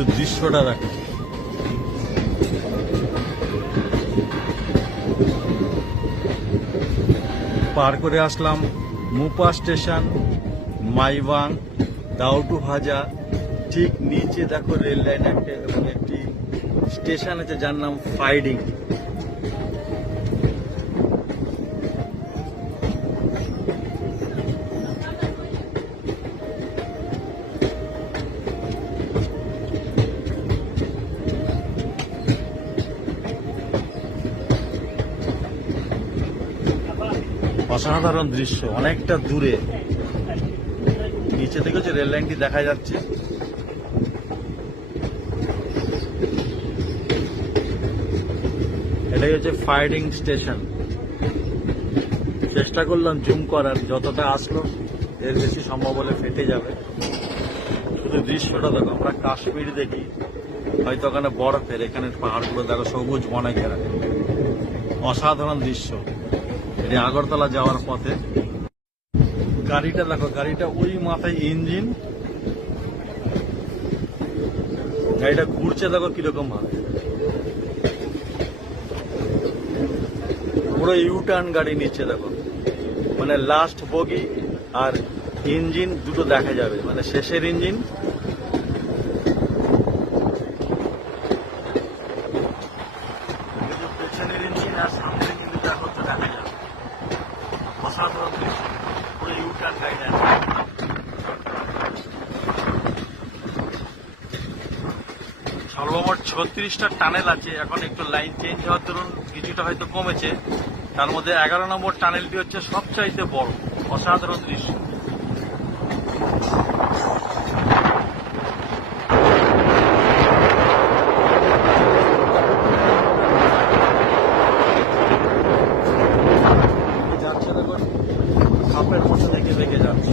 শুধু দৃশ্যটা দেখো। পার করে আসলাম মুপা স্টেশন, মাইবাং, দাউটু ভাজা। ঠিক নিচে দেখো রেল লাইন একটা এবং একটি স্টেশন আছে যার নাম ফাইডিং। অসাধারণ দৃশ্য, অনেকটা দূরে নিচে থেকে হচ্ছে রেল লাইনটি দেখা যাচ্ছে। এটাই হচ্ছে ফায়ারিং স্টেশন। চেষ্টা করলাম জুম করার, যতটা আসলো এর বেশি সম্ভব হলে ফেটে যাবে। শুধু দৃশ্যটা দেখো, আমরা কাশ্মীর দেখি হয়তো ওখানে বরফের, এখানে পাহাড়গুলো দেখো সবুজ বনে ঘেরা। অসাধারণ দৃশ্য। এটি আগরতলা যাওয়ার পথে। গাড়িটা দেখো, গাড়িটা ওই মাথায় ইঞ্জিন, গাড়িটা ঘুরছে দেখো কিরকম ভাবে, পুরো ইউটার্ন গাড়ি নিচ্ছে দেখো। মানে লাস্ট বগি আর ইঞ্জিন দুটো দেখা যাবে, মানে শেষের ইঞ্জিন। পেছনের ইঞ্জিন আর সামনের ইঞ্জিন দেখো তো দেখা যাবে। অসাধারণ দৃশ্য, পুরো ইউটার্ন গাড়িটা। সর্বমোট 36টা টানেল আছে। এখন একটু লাইন চেঞ্জ হওয়ার দরুন কিছুটা হয়তো কমেছে। তার মধ্যে 11 নম্বর টানেলটি হচ্ছে সবচাইতে বড়। অসাধারণ দৃশ্য। যাচ্ছে দেখো, সাপের মধ্যে থেকে বেঁকে যাচ্ছে।